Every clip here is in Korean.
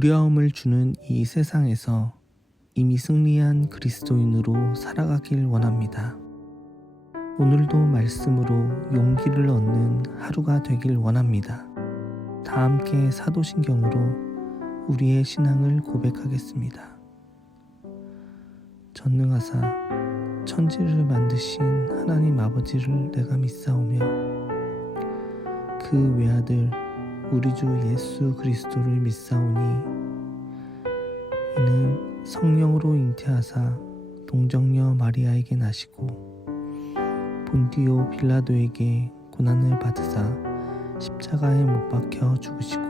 두려움을 주는 이 세상에서 이미 승리한 그리스도인으로 살아가길 원합니다. 오늘도 말씀으로 용기를 얻는 하루가 되길 원합니다. 다 함께 사도신경으로 우리의 신앙을 고백하겠습니다. 전능하사 천지를 만드신 하나님 아버지를 내가 믿사오며 그 외아들 우리 주 예수 그리스도를 믿사오니 이는 성령으로 잉태하사 동정녀 마리아에게 나시고 본디오 빌라도에게 고난을 받으사 십자가에 못 박혀 죽으시고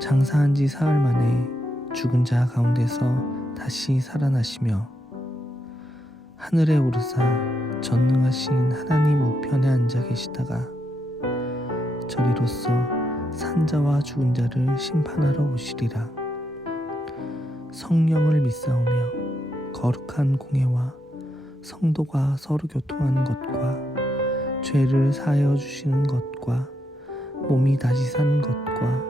장사한 지 사흘 만에 죽은 자 가운데서 다시 살아나시며 하늘에 오르사 전능하신 하나님 우편에 앉아 계시다가 저리로서 산자와 죽은 자를 심판하러 오시리라. 성령을 믿사오며 거룩한 공회와 성도가 서로 교통하는 것과 죄를 사하여 주시는 것과 몸이 다시 사는 것과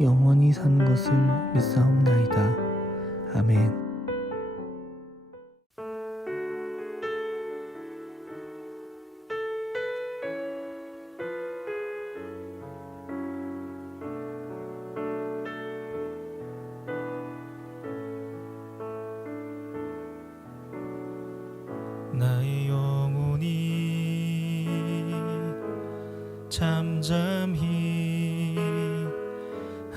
영원히 사는 것을 믿사옵나이다. 아멘. 나의 영혼이 잠잠히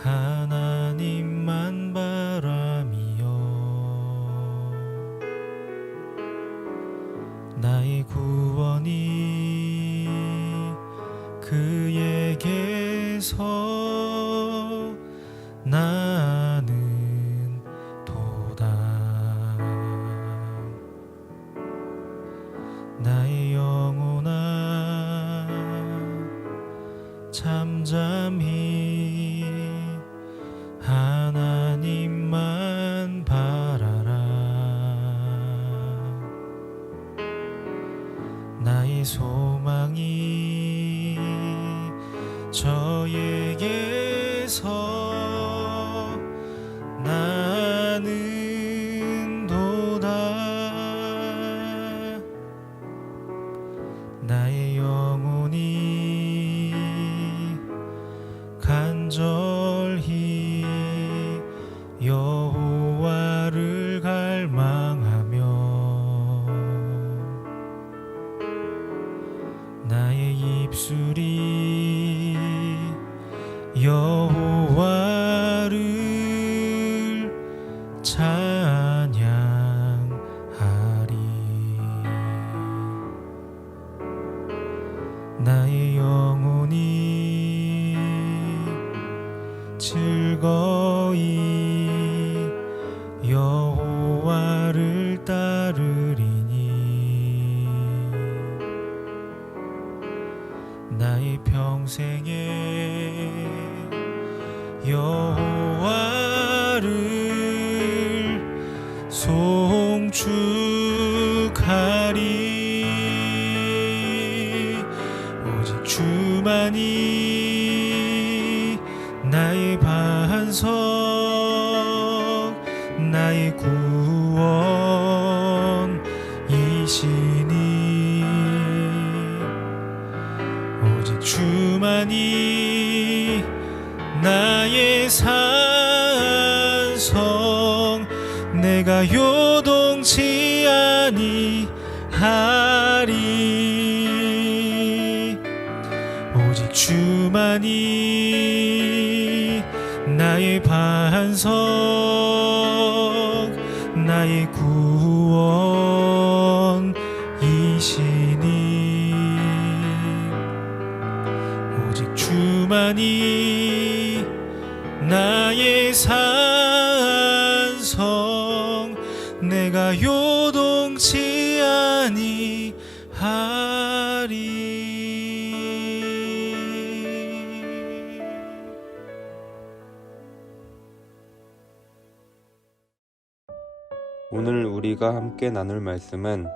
하나님만 바라미요 나의 구원이 그에게서 나는 도다 나의 영혼아 잠잠히 하나님만 바라라 나의 소망이 저에게서 나는 도다 나의 영혼이 간절히 여호와를 갈망하며 나의 입술이 여호와를 찬양하리 나의 영혼이 즐거이 여호와를 따르리니 나의 평생에 여호와를 송축하리 오직 주만이 나의 반석 나의 구원이시니 오직 주만이 나의 산성 내가 요동치 아니하리 오직 주만이 나의 반석 나의 구원이시니 오직 주만이 나의 산성 내가 요동치 아니하리 오늘 우리가 함께 나눌 말씀은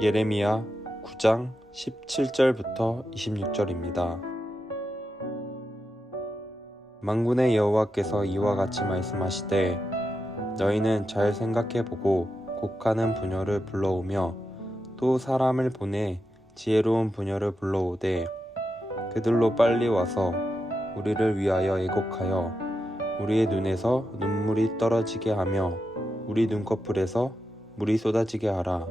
예레미야 9장 17절부터 26절입니다. 만군의 여호와께서 이와 같이 말씀하시되 너희는 잘 생각해보고 곡하는 부녀를 불러오며 또 사람을 보내 지혜로운 부녀를 불러오되 그들로 빨리 와서 우리를 위하여 애곡하여 우리의 눈에서 눈물이 떨어지게 하며 우리 눈꺼풀에서 물이 쏟아지게 하라.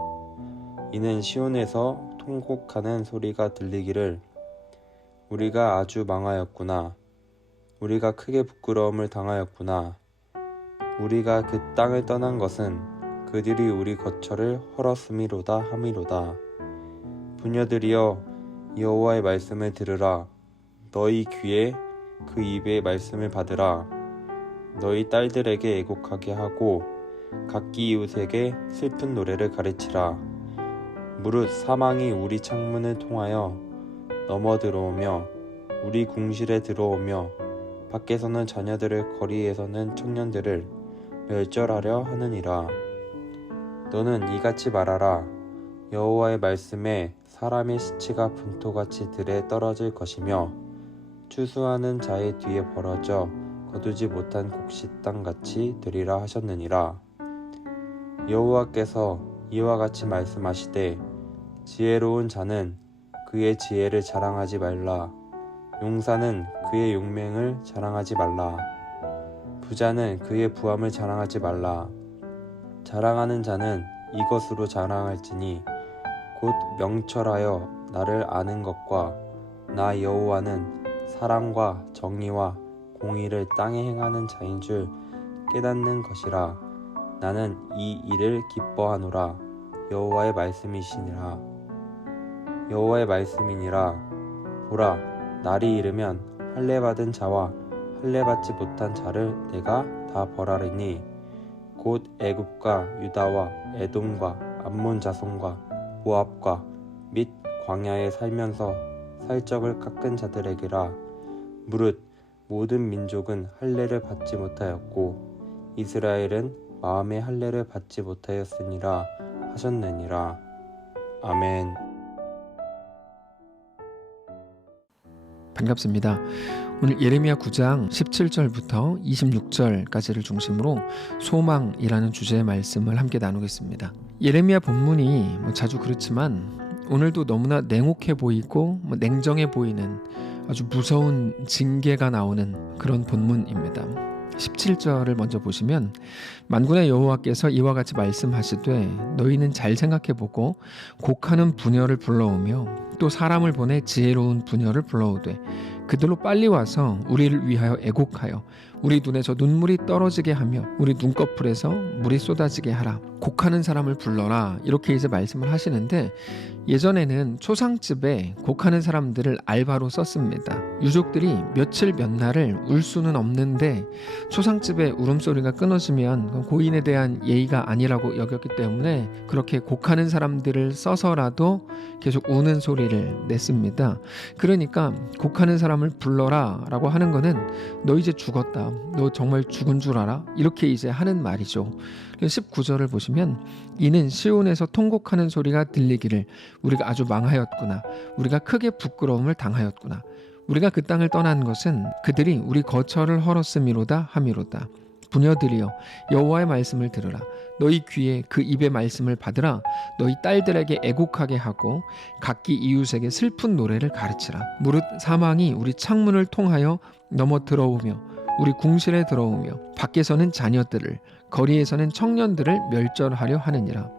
이는 시온에서 통곡하는 소리가 들리기를 우리가 아주 망하였구나. 우리가 크게 부끄러움을 당하였구나. 우리가 그 땅을 떠난 것은 그들이 우리 거처를 헐었음이로다 함이로다. 부녀들이여 여호와의 말씀을 들으라. 너희 귀에 그 입의 말씀을 받으라. 너희 딸들에게 애곡하게 하고 각기 이웃에게 슬픈 노래를 가르치라. 무릇 사망이 우리 창문을 통하여 넘어 들어오며 우리 궁실에 들어오며 밖에서는 자녀들을 거리에서는 청년들을 멸절하려 하느니라. 너는 이같이 말하라. 여호와의 말씀에 사람의 시체가 분토같이 들에 떨어질 것이며 추수하는 자의 뒤에 벌어져 거두지 못한 곡식땅같이 되리라 하셨느니라. 여호와께서 이와 같이 말씀하시되 지혜로운 자는 그의 지혜를 자랑하지 말라. 용사는 그의 용맹을 자랑하지 말라. 부자는 그의 부함을 자랑하지 말라. 자랑하는 자는 이것으로 자랑할지니 곧 명철하여 나를 아는 것과 나 여호와는 사랑과 정의와 공의를 땅에 행하는 자인 줄 깨닫는 것이라. 나는 이 일을 기뻐하노라. 여호와의 말씀이시니라. 여호와의 말씀이니라. 보라, 날이 이르면 할례받은 자와 할례받지 못한 자를 내가 다 벌하리니 곧 애굽과 유다와 에돔과 암몬 자손과 모압과 및 광야에 살면서 살적을 깎은 자들에게라. 무릇 모든 민족은 할례를 받지 못하였고 이스라엘은 마음의 할례를 받지 못하였으니라 하셨느니라. 아멘. 반갑습니다. 오늘 예레미야 9장 17절부터 26절까지를 중심으로 소망이라는 주제의 말씀을 함께 나누겠습니다. 예레미야 본문이 자주 그렇지만 오늘도 너무나 냉혹해 보이고 냉정해 보이는 아주 무서운 징계가 나오는 그런 본문입니다. 17절을 먼저 보시면 만군의 여호와께서 이와 같이 말씀하시되 너희는 잘 생각해보고 곡하는 부녀를 불러오며 또 사람을 보내 지혜로운 부녀를 불러오되 그들로 빨리 와서 우리를 위하여 애곡하여 우리 눈에서 눈물이 떨어지게 하며 우리 눈꺼풀에서 물이 쏟아지게 하라. 곡하는 사람을 불러라. 이렇게 이제 말씀을 하시는데 예전에는 초상집에 곡하는 사람들을 알바로 썼습니다. 유족들이 며칠 몇 날을 울 수는 없는데 초상집에 울음소리가 끊어지면 고인에 대한 예의가 아니라고 여겼기 때문에 그렇게 곡하는 사람들을 써서라도 계속 우는 소리를 냈습니다. 그러니까 곡하는 사람을 불러라 라고 하는 거는 너 이제 죽었다. 너 정말 죽은 줄 알아? 이렇게 이제 하는 말이죠. 19절을 보시면 이는 시온에서 통곡하는 소리가 들리기를 우리가 아주 망하였구나. 우리가 크게 부끄러움을 당하였구나. 우리가 그 땅을 떠난 것은 그들이 우리 거처를 헐었음이로다 함이로다. 부녀들이여 여호와의 말씀을 들으라. 너희 귀에 그 입의 말씀을 받으라. 너희 딸들에게 애곡하게 하고 각기 이웃에게 슬픈 노래를 가르치라. 무릇 사망이 우리 창문을 통하여 넘어 들어오며 우리 궁실에 들어오며 밖에서는 자녀들을 거리에서는 청년들을 멸절하려 하느니라.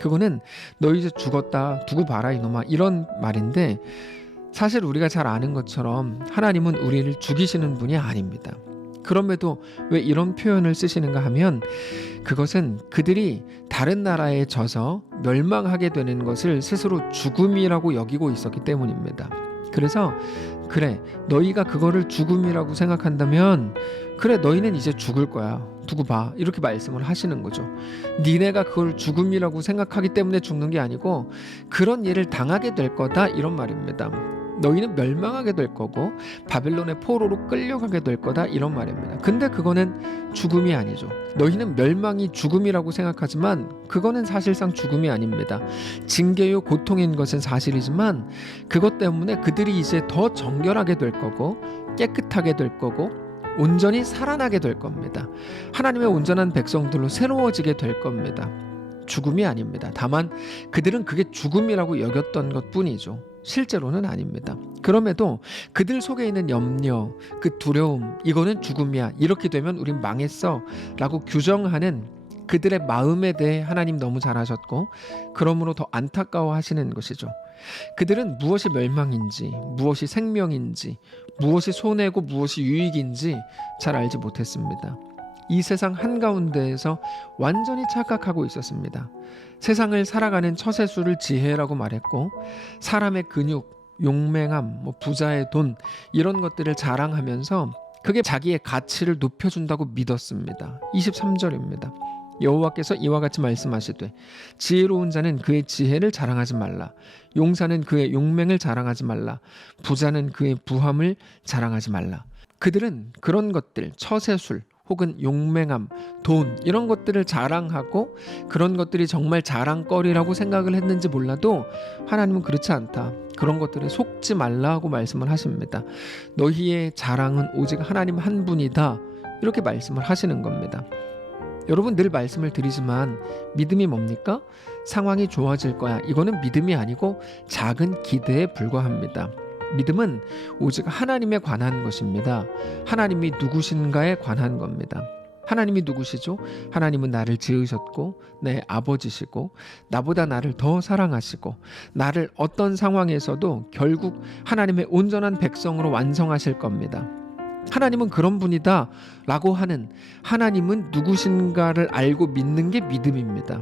그거는 너 이제 죽었다 두고 봐라 이놈아 이런 말인데 사실 우리가 잘 아는 것처럼 하나님은 우리를 죽이시는 분이 아닙니다. 그럼에도 왜 이런 표현을 쓰시는가 하면 그것은 그들이 다른 나라에 져서 멸망하게 되는 것을 스스로 죽음이라고 여기고 있었기 때문입니다. 그래서 그래 너희가 그거를 죽음이라고 생각한다면 그래 너희는 이제 죽을 거야 두고 봐 이렇게 말씀을 하시는 거죠. 니네가 그걸 죽음이라고 생각하기 때문에 죽는 게 아니고 그런 일을 당하게 될 거다 이런 말입니다. 너희는 멸망하게 될 거고 바벨론의 포로로 끌려가게 될 거다 이런 말입니다. 근데 그거는 죽음이 아니죠. 너희는 멸망이 죽음이라고 생각하지만 그거는 사실상 죽음이 아닙니다. 징계요 고통인 것은 사실이지만 그것 때문에 그들이 이제 더 정결하게 될 거고 깨끗하게 될 거고 온전히 살아나게 될 겁니다. 하나님의 온전한 백성들로 새로워지게 될 겁니다. 죽음이 아닙니다. 다만 그들은 그게 죽음이라고 여겼던 것뿐이죠. 실제로는 아닙니다. 그럼에도 그들 속에 있는 염려, 그 두려움, 이거는 죽음이야. 이렇게 되면 우린 망했어 라고 규정하는 그들의 마음에 대해 하나님 너무 잘 아셨고, 그러므로 더 안타까워 하시는 것이죠. 그들은 무엇이 멸망인지, 무엇이 생명인지, 무엇이 손해고 무엇이 유익인지 잘 알지 못했습니다. 이 세상 한가운데에서 완전히 착각하고 있었습니다. 세상을 살아가는 처세술을 지혜라고 말했고, 사람의 근육, 용맹함, 부자의 돈, 이런 것들을 자랑하면서 그게 자기의 가치를 높여준다고 믿었습니다. 23절입니다. 여호와께서 이와 같이 말씀하시되 지혜로운 자는 그의 지혜를 자랑하지 말라. 용사는 그의 용맹을 자랑하지 말라. 부자는 그의 부함을 자랑하지 말라. 그들은 그런 것들, 처세술 혹은 용맹함, 돈, 이런 것들을 자랑하고 그런 것들이 정말 자랑거리라고 생각을 했는지 몰라도 하나님은 그렇지 않다. 그런 것들에 속지 말라고 말씀을 하십니다. 너희의 자랑은 오직 하나님 한 분이다. 이렇게 말씀을 하시는 겁니다. 여러분, 늘 말씀을 드리지만 믿음이 뭡니까? 상황이 좋아질 거야. 이거는 믿음이 아니고 작은 기대에 불과합니다. 믿음은 오직 하나님에 관한 것입니다. 하나님이 누구신가에 관한 겁니다. 하나님이 누구시죠? 하나님은 나를 지으셨고 내 아버지시고 나보다 나를 더 사랑하시고 나를 어떤 상황에서도 결국 하나님의 온전한 백성으로 완성하실 겁니다. 하나님은 그런 분이다 라고 하는, 하나님은 누구신가를 알고 믿는 게 믿음입니다.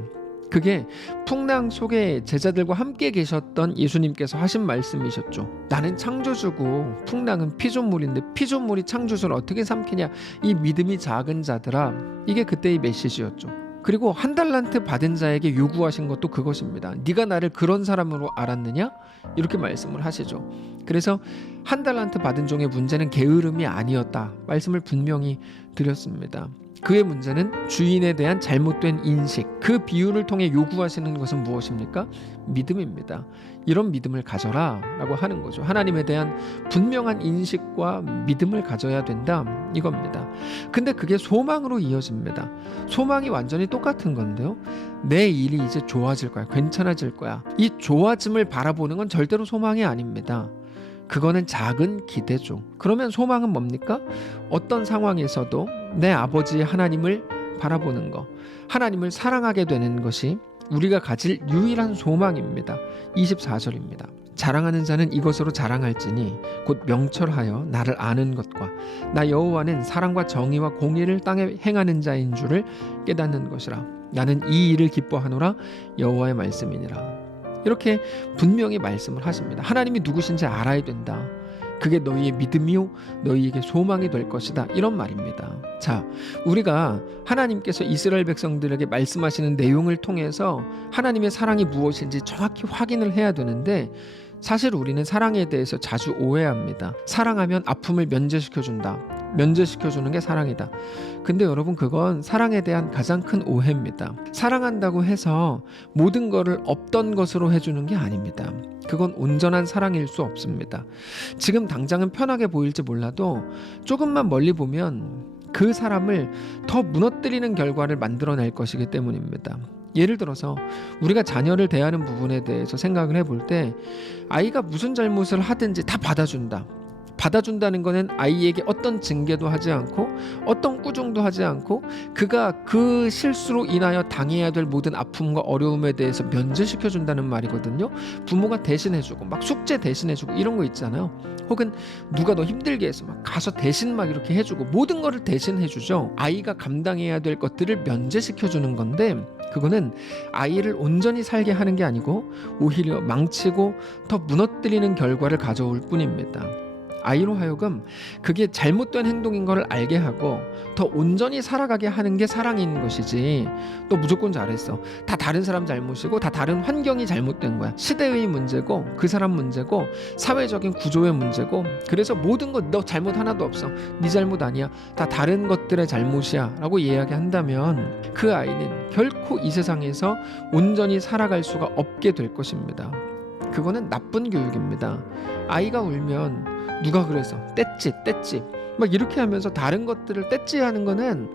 그게 풍랑 속에 제자들과 함께 계셨던 예수님께서 하신 말씀이셨죠. 나는 창조주고 풍랑은 피조물인데 피조물이 창조주를 어떻게 삼키냐. 이 믿음이 작은 자들아. 이게 그때의 메시지였죠. 그리고 한 달란트 받은 자에게 요구하신 것도 그것입니다. 네가 나를 그런 사람으로 알았느냐? 이렇게 말씀을 하시죠. 그래서 한 달란트 받은 종의 문제는 게으름이 아니었다 말씀을 분명히 드렸습니다. 그의 문제는 주인에 대한 잘못된 인식, 그 비유를 통해 요구하시는 것은 무엇입니까? 믿음입니다. 이런 믿음을 가져라 라고 하는 거죠. 하나님에 대한 분명한 인식과 믿음을 가져야 된다, 이겁니다. 근데 그게 소망으로 이어집니다. 소망이 완전히 똑같은 건데요, 내 일이 이제 좋아질 거야, 괜찮아질 거야. 이 좋아짐을 바라보는 건 절대로 소망이 아닙니다. 그거는 작은 기대죠. 그러면 소망은 뭡니까? 어떤 상황에서도 내 아버지 하나님을 바라보는 거, 하나님을 사랑하게 되는 것이 우리가 가질 유일한 소망입니다. 24절입니다. 자랑하는 자는 이것으로 자랑할지니 곧 명철하여 나를 아는 것과 나 여호와는 사랑과 정의와 공의를 땅에 행하는 자인 줄을 깨닫는 것이라. 나는 이 일을 기뻐하노라. 여호와의 말씀이니라. 이렇게 분명히 말씀을 하십니다. 하나님이 누구신지 알아야 된다. 그게 너희의 믿음이요 너희에게 소망이 될 것이다, 이런 말입니다. 자, 우리가 하나님께서 이스라엘 백성들에게 말씀하시는 내용을 통해서 하나님의 사랑이 무엇인지 정확히 확인을 해야 되는데, 사실 우리는 사랑에 대해서 자주 오해합니다. 사랑하면 아픔을 면제시켜준다, 면제시켜주는 게 사랑이다. 근데 여러분, 그건 사랑에 대한 가장 큰 오해입니다. 사랑한다고 해서 모든 것을 없던 것으로 해주는 게 아닙니다. 그건 온전한 사랑일 수 없습니다. 지금 당장은 편하게 보일지 몰라도 조금만 멀리 보면 그 사람을 더 무너뜨리는 결과를 만들어낼 것이기 때문입니다. 예를 들어서 우리가 자녀를 대하는 부분에 대해서 생각을 해볼 때, 아이가 무슨 잘못을 하든지 다 받아준다. 받아준다는 것은 아이에게 어떤 징계도 하지 않고 어떤 꾸중도 하지 않고 그가 그 실수로 인하여 당해야 될 모든 아픔과 어려움에 대해서 면제시켜준다는 말이거든요. 부모가 대신해주고 막 숙제 대신해주고 이런 거 있잖아요. 혹은 누가 너 힘들게 해서 막 가서 대신 막 이렇게 해주고 모든 거를 대신해주죠. 아이가 감당해야 될 것들을 면제시켜주는 건데, 그거는 아이를 온전히 살게 하는 게 아니고 오히려 망치고 더 무너뜨리는 결과를 가져올 뿐입니다. 아이로 하여금 그게 잘못된 행동인 걸 알게 하고 더 온전히 살아가게 하는 게 사랑인 것이지, 또 무조건 잘했어, 다 다른 사람 잘못이고 다 다른 환경이 잘못된 거야, 시대의 문제고 그 사람 문제고 사회적인 구조의 문제고, 그래서 모든 거 너 잘못 하나도 없어, 네 잘못 아니야, 다 다른 것들의 잘못이야 라고 이야기한다면 그 아이는 결코 이 세상에서 온전히 살아갈 수가 없게 될 것입니다. 그거는 나쁜 교육입니다. 아이가 울면 누가 그래서 뗐지 막 이렇게 하면서 다른 것들을 떼찌하는 거는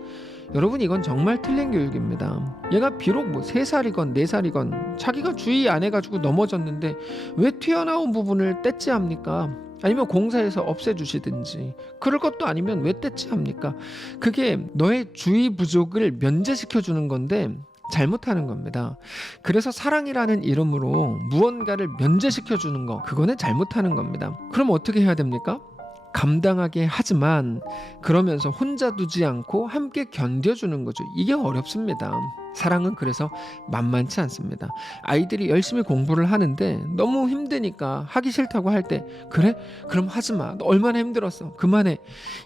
여러분 이건 정말 틀린 교육입니다. 얘가 비록 뭐 3살이건 4살이건 자기가 주의 안 해가지고 넘어졌는데 왜 튀어나온 부분을 떼찌합니까? 아니면 공사해서 없애주시든지. 그럴 것도 아니면 왜 떼찌합니까? 그게 너의 주의 부족을 면제시켜주는 건데 잘못하는 겁니다. 그래서 사랑이라는 이름으로 무언가를 면제시켜주는 거, 그거는 잘못하는 겁니다. 그럼 어떻게 해야 됩니까? 감당하게 하지만 그러면서 혼자 두지 않고 함께 견뎌주는 거죠. 이게 어렵습니다. 사랑은 그래서 만만치 않습니다. 아이들이 열심히 공부를 하는데 너무 힘드니까 하기 싫다고 할 때 그래? 그럼 하지 마. 너 얼마나 힘들었어. 그만해.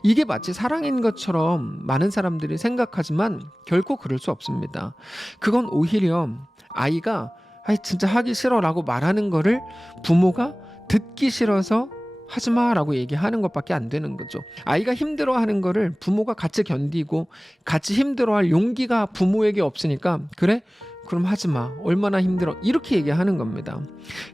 이게 마치 사랑인 것처럼 많은 사람들이 생각하지만 결코 그럴 수 없습니다. 그건 오히려 아이가 진짜 하기 싫어라고 말하는 거를 부모가 듣기 싫어서 하지마 라고 얘기하는 것밖에 안 되는 거죠. 아이가 힘들어하는 거를 부모가 같이 견디고 같이 힘들어할 용기가 부모에게 없으니까 그래? 그럼 하지마. 얼마나 힘들어. 이렇게 얘기하는 겁니다.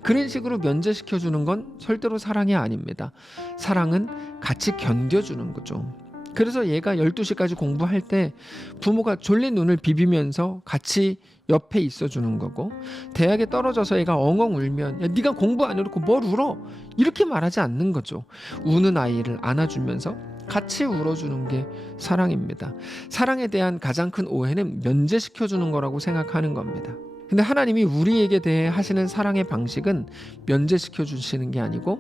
그런 식으로 면제시켜주는 건 절대로 사랑이 아닙니다. 사랑은 같이 견뎌주는 거죠. 그래서 얘가 12시까지 공부할 때 부모가 졸린 눈을 비비면서 같이 옆에 있어주는 거고, 대학에 떨어져서 얘가 엉엉 울면 야 네가 공부 안 해놓고 뭘 울어? 이렇게 말하지 않는 거죠. 우는 아이를 안아주면서 같이 울어주는 게 사랑입니다. 사랑에 대한 가장 큰 오해는 면제시켜주는 거라고 생각하는 겁니다. 근데 하나님이 우리에게 대해 하시는 사랑의 방식은 면제시켜 주시는 게 아니고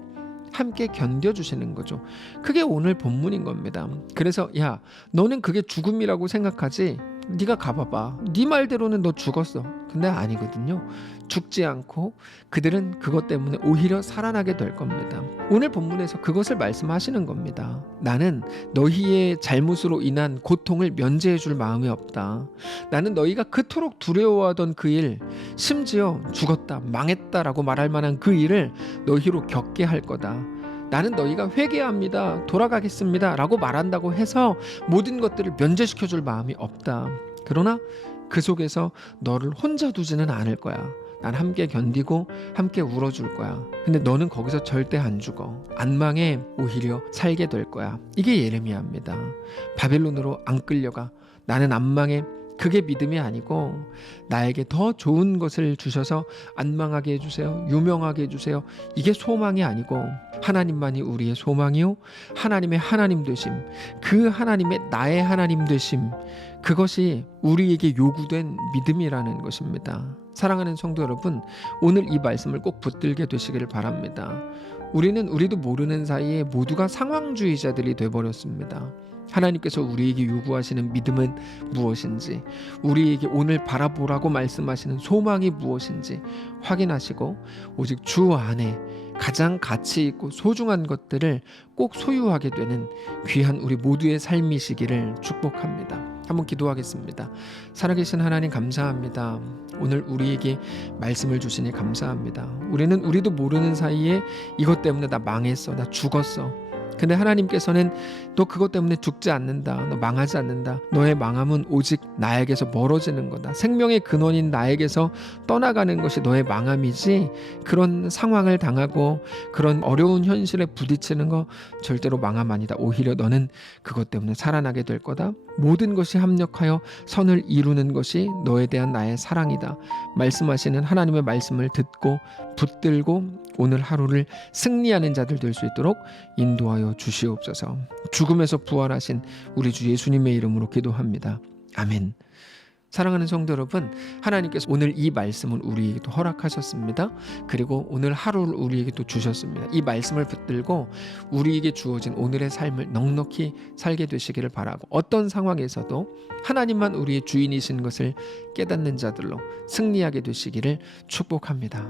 함께 견뎌주시는 거죠. 그게 오늘 본문인 겁니다. 그래서 야 너는 그게 죽음이라고 생각하지? 네가 가봐봐. 네 말대로는 너 죽었어. 근데 아니거든요. 죽지 않고 그들은 그것 때문에 오히려 살아나게 될 겁니다. 오늘 본문에서 그것을 말씀하시는 겁니다. 나는 너희의 잘못으로 인한 고통을 면제해 줄 마음이 없다. 나는 너희가 그토록 두려워하던 그 일, 심지어 죽었다, 망했다라고 말할 만한 그 일을 너희로 겪게 할 거다. 나는 너희가 회개합니다, 돌아가겠습니다 라고 말한다고 해서 모든 것들을 면제시켜 줄 마음이 없다. 그러나 그 속에서 너를 혼자 두지는 않을 거야. 난 함께 견디고 함께 울어줄 거야. 근데 너는 거기서 절대 안 죽어. 안 망해. 오히려 살게 될 거야. 이게 예레미야입니다. 바벨론으로 안 끌려가. 나는 안 망해. 그게 믿음이 아니고 나에게 더 좋은 것을 주셔서 안 망하게 해주세요. 유명하게 해주세요. 이게 소망이 아니고 하나님만이 우리의 소망이요 하나님의 하나님 되심, 그 하나님의 나의 하나님 되심, 그것이 우리에게 요구된 믿음이라는 것입니다. 사랑하는 성도 여러분, 오늘 이 말씀을 꼭 붙들게 되시기를 바랍니다. 우리도 모르는 사이에 모두가 상황주의자들이 돼버렸습니다. 하나님께서 우리에게 요구하시는 믿음은 무엇인지, 우리에게 오늘 바라보라고 말씀하시는 소망이 무엇인지 확인하시고 오직 주 안에 가장 가치 있고 소중한 것들을 꼭 소유하게 되는 귀한 우리 모두의 삶이시기를 축복합니다. 한번 기도하겠습니다. 살아계신 하나님 감사합니다. 오늘 우리에게 말씀을 주시니 감사합니다. 우리도 모르는 사이에 이것 때문에 나 망했어, 나 죽었어. 근데 하나님께서는 너 그것 때문에 죽지 않는다, 너 망하지 않는다. 너의 망함은 오직 나에게서 멀어지는 거다. 생명의 근원인 나에게서 떠나가는 것이 너의 망함이지, 그런 상황을 당하고 그런 어려운 현실에 부딪히는 거 절대로 망함 아니다. 오히려 너는 그것 때문에 살아나게 될 거다. 모든 것이 합력하여 선을 이루는 것이 너에 대한 나의 사랑이다. 말씀하시는 하나님의 말씀을 듣고 붙들고 오늘 하루를 승리하는 자들 될 수 있도록 인도하여 주시옵소서. 죽음에서 부활하신 우리 주 예수님의 이름으로 기도합니다. 아멘. 사랑하는 성도 여러분, 하나님께서 오늘 이 말씀을 우리에게 또 허락하셨습니다. 그리고 오늘 하루를 우리에게 또 주셨습니다. 이 말씀을 붙들고 우리에게 주어진 오늘의 삶을 넉넉히 살게 되시기를 바라고, 어떤 상황에서도 하나님만 우리의 주인이신 것을 깨닫는 자들로 승리하게 되시기를 축복합니다.